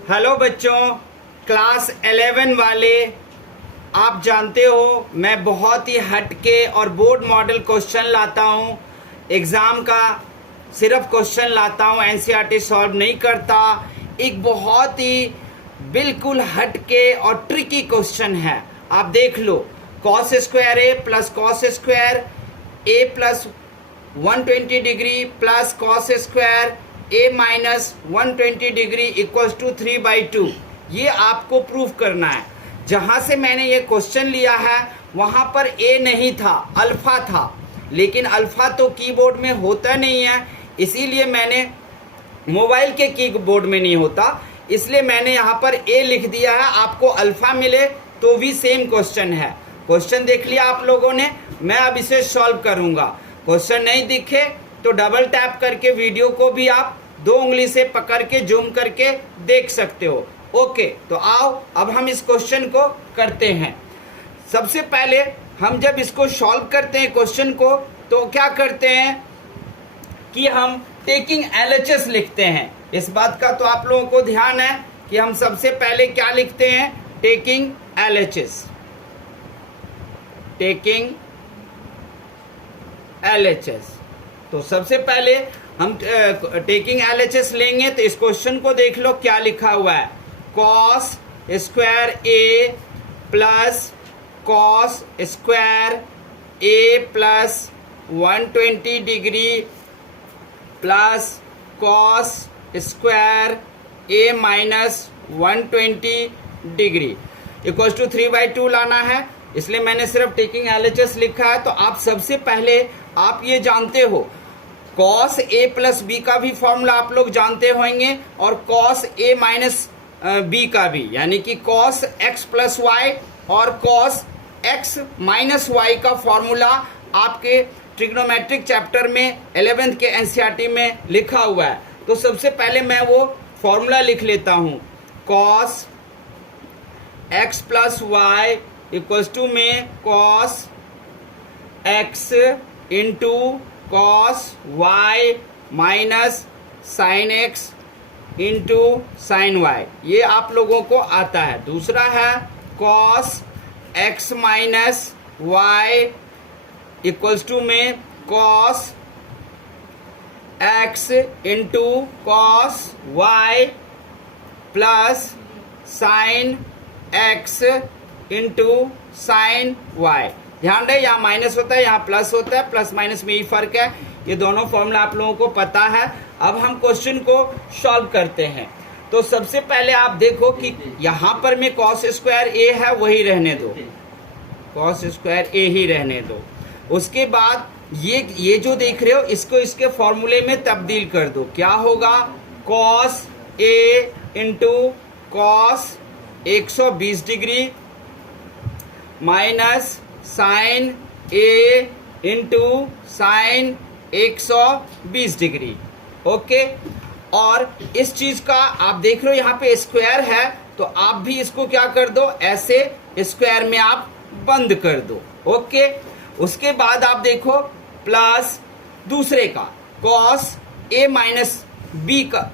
Hello बच्चों, class 11 वाले। आप जानते हो मैं बहुत ही हटके और बोर्ड मॉडल क्वेश्चन लाता हूँ। एग्ज़ाम का सिर्फ क्वेश्चन लाता हूँ, एनसीईआरटी सॉल्व नहीं करता। एक बहुत ही बिल्कुल हटके और ट्रिकी क्वेश्चन है। आप देख लो, cos square A plus cos square A plus 120 degree plus cos square A minus 120 degree equals to 3/2। ये आपको प्रूफ करना है। जहाँ से मैंने ये क्वेश्चन लिया है वहाँ पर ए नहीं था, अल्फ़ा था। लेकिन अल्फ़ा तो कीबोर्ड में होता नहीं है, इसीलिए मैंने मोबाइल के कीबोर्ड में नहीं होता, इसलिए मैंने यहाँ पर ए लिख दिया है। आपको अल्फ़ा मिले तो भी सेम क्वेश्चन है। क्वेश्चन देख लिया आप लोगों ने, मैं अब इसे सॉल्व करूँगा। क्वेश्चन नहीं दिखे तो डबल टैप करके वीडियो को भी आप 2 उंगली से पकड़ के जूम करके देख सकते हो। ओके, तो आओ अब हम इस क्वेश्चन को करते हैं। सबसे पहले हम जब इसको सॉल्व करते हैं क्वेश्चन को, तो क्या करते हैं कि हम टेकिंग एलएचएस लिखते हैं। इस बात का तो आप लोगों को ध्यान है कि हम सबसे पहले क्या लिखते हैं, टेकिंग एलएचएस। टेकिंग एलएचएस, तो सबसे पहले हम टेकिंग एलएचएस लेंगे। तो इस क्वेश्चन को देख लो क्या लिखा हुआ है, cos square A plus cos square A plus 120 degree plus cos square A minus 120 degree equals to 3/2 लाना है। इसलिए मैंने सिर्फ टेकिंग एलएचएस लिखा है। तो आप सबसे पहले आप ये जानते हो, कॉस ए प्लस बी का भी फॉर्मूला आप लोग जानते होंगे और कॉस ए माइनस बी का भी, यानी कि कॉस एक्स प्लस वाई और कॉस एक्स माइनस वाई का फॉर्मूला आपके ट्रिग्नोमेट्रिक चैप्टर में 11th के एनसीईआरटी में लिखा हुआ है। तो सबसे पहले मैं वो फॉर्मूला लिख लेता हूँ, cos x plus y equals to में cos x into cos y minus sine x into sine y, ये आप लोगों को आता है। दूसरा है cos x minus y equals to में cos x into cos y plus sine x into sine y. ध्यान रहे, यहाँ माइनस होता है, यहाँ प्लस होता है, प्लस माइनस में ही फर्क है। ये दोनों फॉर्मूला आप लोगों को पता है। अब हम क्वेश्चन को सॉल्व करते हैं। तो सबसे पहले आप देखो कि यहाँ पर में कॉस स्क्वायर ए है, वही रहने दो, कॉस स्क्वायर ए ही रहने दो। उसके बाद ये जो देख रहे हो इसको इसके फॉर्मूले में तब्दील कर दो। क्या होगा, cos A into cos 120 degree minus sine A into sine 120 degree. Okay, और इस चीज का आप देख रहे हो यहाँ पे स्क्वायर है, तो आप भी इसको क्या कर दो, ऐसे स्क्वायर में आप बंद कर दो। ओके, उसके बाद आप देखो प्लस दूसरे का कॉस ए माइनस बी का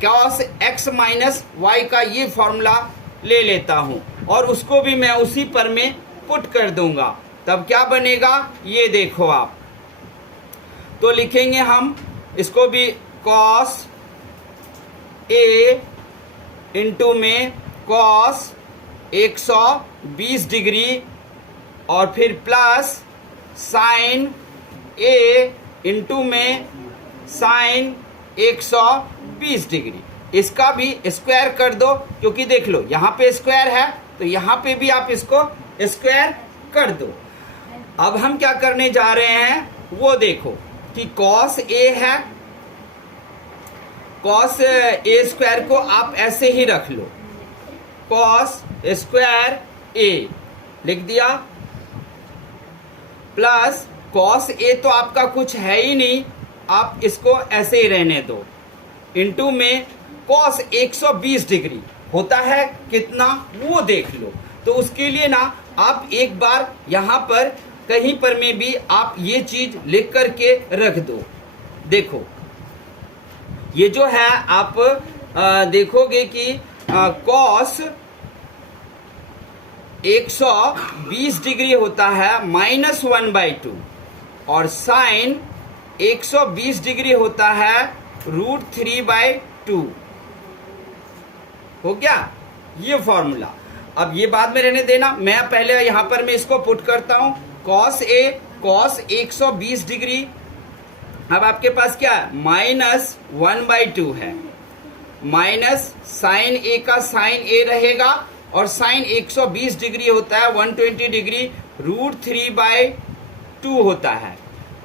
कॉस एक्स माइनस वाई का ये फॉर्मूला ले लेता हूं और उसको भी मैं उसी पर में पुट कर दूंगा। तब क्या बनेगा, ये देखो आप। तो लिखेंगे हम इसको भी, कॉस ए इंटू में कॉस 120 डिग्री और फिर प्लस साइन ए इंटू में साइन 120 डिग्री। इसका भी स्क्वायर कर दो, क्योंकि देख लो यहाँ पे स्क्वायर है तो यहाँ पे भी आप इसको स्क्वायर कर दो। अब हम क्या करने जा रहे हैं वो देखो कि कॉस ए है, कॉस ए स्क्वायर को आप ऐसे ही रख लो, कॉस स्क्वायर ए लिख दिया, प्लस कॉस ए तो आपका कुछ है ही नहीं, आप इसको ऐसे ही रहने दो, इंटू में कॉस 120 डिग्री होता है कितना वो देख लो। तो उसके लिए ना आप एक बार यहाँ पर कहीं पर में भी आप ये चीज लिख करके रख दो। देखो ये जो है आप देखोगे कि कॉस 120 डिग्री होता है -1/2 और साइन 120 डिग्री होता है √3/2। हो गया ये फॉर्मूला। अब ये बाद में रहने देना, मैं पहले यहां पर मैं इसको पुट करता हूं। कॉस 120 डिग्री, अब आपके पास क्या है -1/2 है, माइनस साइन ए का साइन ए रहेगा और साइन 120 डिग्री होता है 120 डिग्री √3/2 होता है।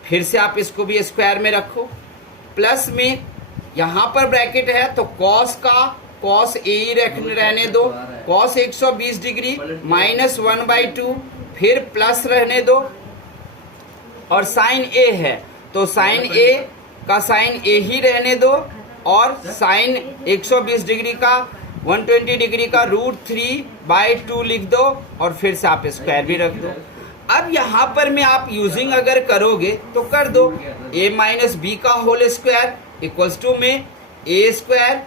फिर से आप इसको भी स्क्वायर में रखो, प्लस में यहां पर ब्रैकेट है तो कॉस का कॉस ए ही रहने दो, कॉस 120 डिग्री -1/2, फिर प्लस रहने दो और साइन ए है तो साइन ए का साइन ए ही रहने दो और साइन 120 डिग्री का 120 डिग्री का √3/2 लिख दो और फिर से आप स्क्वायर भी रख दो। अब यहां पर में आप यूजिंग अगर करोगे तो कर दो a - b का होल स्क्वायर इक्वल्स टू में a²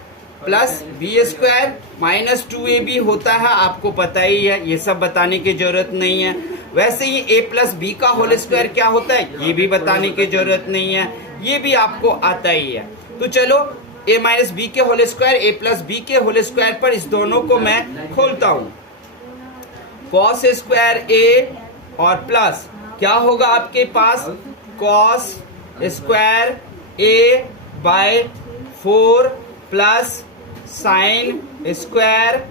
प्लस b² -2ab होता है, आपको पता ही है, ये सब बताने की जरूरत नहीं है। वैसे ही a + b का होल स्क्वायर क्या होता है ये भी बताने की जरूरत नहीं है, ये भी आपको आता ही है। तो चलो a - b के होल स्क्वायर a + b के होल स्क्वायर पर इस दोनों को मैं खोलता हूं। कॉस स्क्वायर a और प्लस क्या होगा आपके पास cos square a/4 plus sine square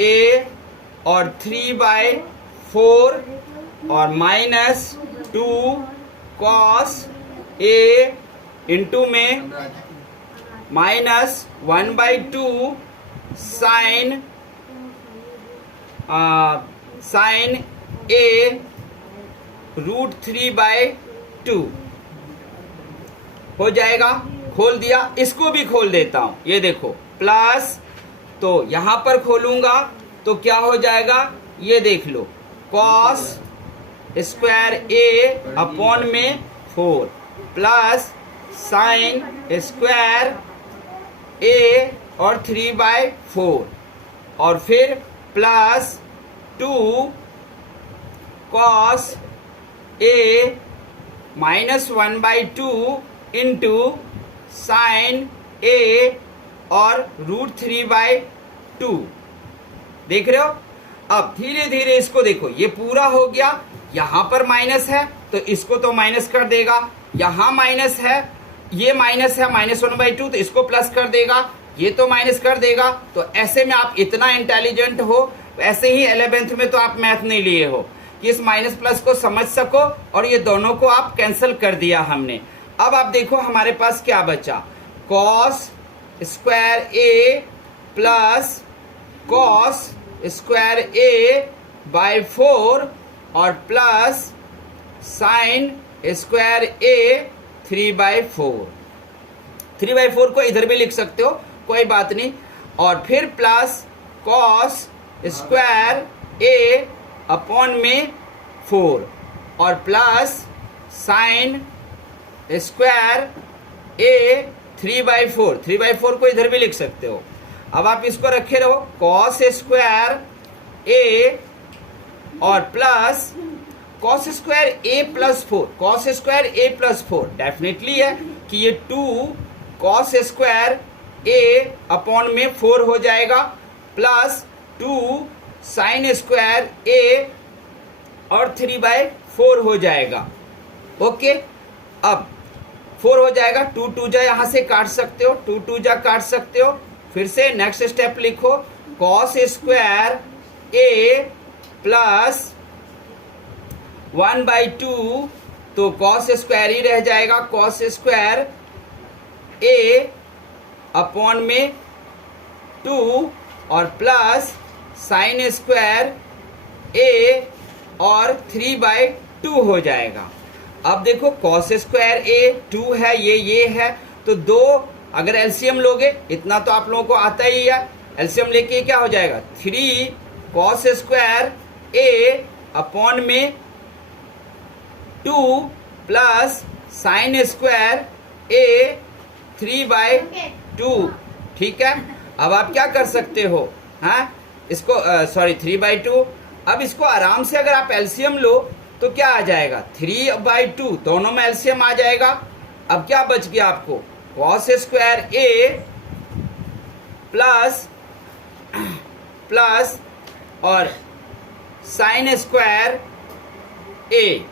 a और 3/4 और -2 कॉस a इंटू में -1/2 साइन a √3/2 हो जाएगा। खोल दिया, इसको भी खोल देता हूं, ये देखो प्लस, तो यहां पर खोलूंगा तो क्या हो जाएगा ये देख लो, कॉस स्क्वायर a अपॉन में 4 प्लस साइन स्क्वायर a और 3/4 और फिर plus 2 cos a -1/2 into sine a और √3/2। देख रहे हो। अब धीरे धीरे इसको देखो, ये पूरा हो गया, यहां पर माइनस है तो इसको तो माइनस कर देगा, यहां माइनस है, ये माइनस है -1/2 तो इसको प्लस कर देगा, ये तो माइनस कर देगा। तो ऐसे में आप इतना इंटेलिजेंट हो, ऐसे ही 11th में तो आप मैथ नहीं लिए हो कि इस माइनस प्लस को समझ सको, और ये दोनों को आप कैंसिल कर दिया हमने। अब आप देखो हमारे पास क्या बचा, cos square a plus cos square a/4 और प्लस साइन स्क्वायर a 3/4। 3/4 को इधर भी लिख सकते हो, कोई बात नहीं, और फिर plus cos square a upon में 4 और प्लस साइन स्क्वायर a 3/4। 3/4 को इधर भी लिख सकते हो। अब आप इसको रखे रहो, कॉस स्क्वायर a और plus cos square a + 4, cos square a + 4 definitely है कि ये 2 कॉस स्क्वायर a अपॉन में 4 हो जाएगा प्लस 2 साइन स्क्वायर a और 3/4 हो जाएगा। ओके, अब 4 हो जाएगा, 2 2 जा यहां से काट सकते हो, 2 2 जा काट सकते हो। फिर से नेक्स्ट स्टेप लिखो, कॉस स्क्वायर a प्लस 1/2, तो कॉस स्क्वायर ही रह जाएगा, कॉस स्क्वायर a अपॉन में 2 और प्लस साइन स्क्वायर a और 3/2 हो जाएगा। अब देखो कॉस स्क्वायर a 2 है, ये है, तो 2 अगर एलसीएम लोगे, इतना तो आप लोगों को आता ही है, एलसीएम लेके क्या हो जाएगा 3 कॉस स्क्वायर a अपॉन में 2 प्लस साइन स्क्वायर a 3/2। ठीक है, अब आप क्या कर सकते हो, हाँ, इसको सॉरी 3/2। अब इसको आराम से अगर आप एलसीएम लो तो क्या आ जाएगा, 3/2, दोनों में एलसीएम आ जाएगा। अब क्या बच गया आपको, cos square A plus plus और साइन स्क्वायर ए।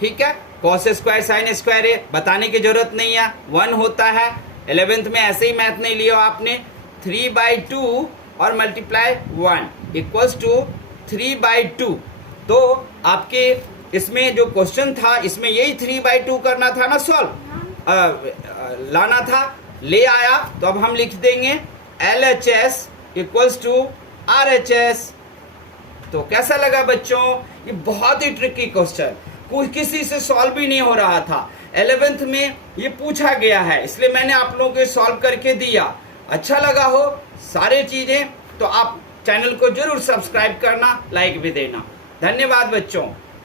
ठीक है, कॉस स्क्वायर साइन स्क्वायर ए बताने की जरूरत नहीं है, 1 होता है। 11th में ऐसे ही मैथ नहीं लिया आपने, 3/2 और मल्टीप्लाई 1 इक्वल्स टू 3/2। तो आपके इसमें जो क्वेश्चन था इसमें यही 3/2 करना था ना, सॉल्व लाना था, ले आया। तो अब हम लिख देंगे LHS इक्वल्स टू RHS। तो कैसा लगा बच्चों, ये बहुत ही ट्रिकी क्वेश्चन, कोई किसी से सॉल्व भी नहीं हो रहा था। 11th में ये पूछा गया है, इसलिए मैंने आप लोगों को सॉल्व करके दिया। अच्छा लगा हो सारे चीजें तो आप चैनल को जरूर सब्सक्राइब करना, लाइक भी देना। धन्यवाद बच्चों।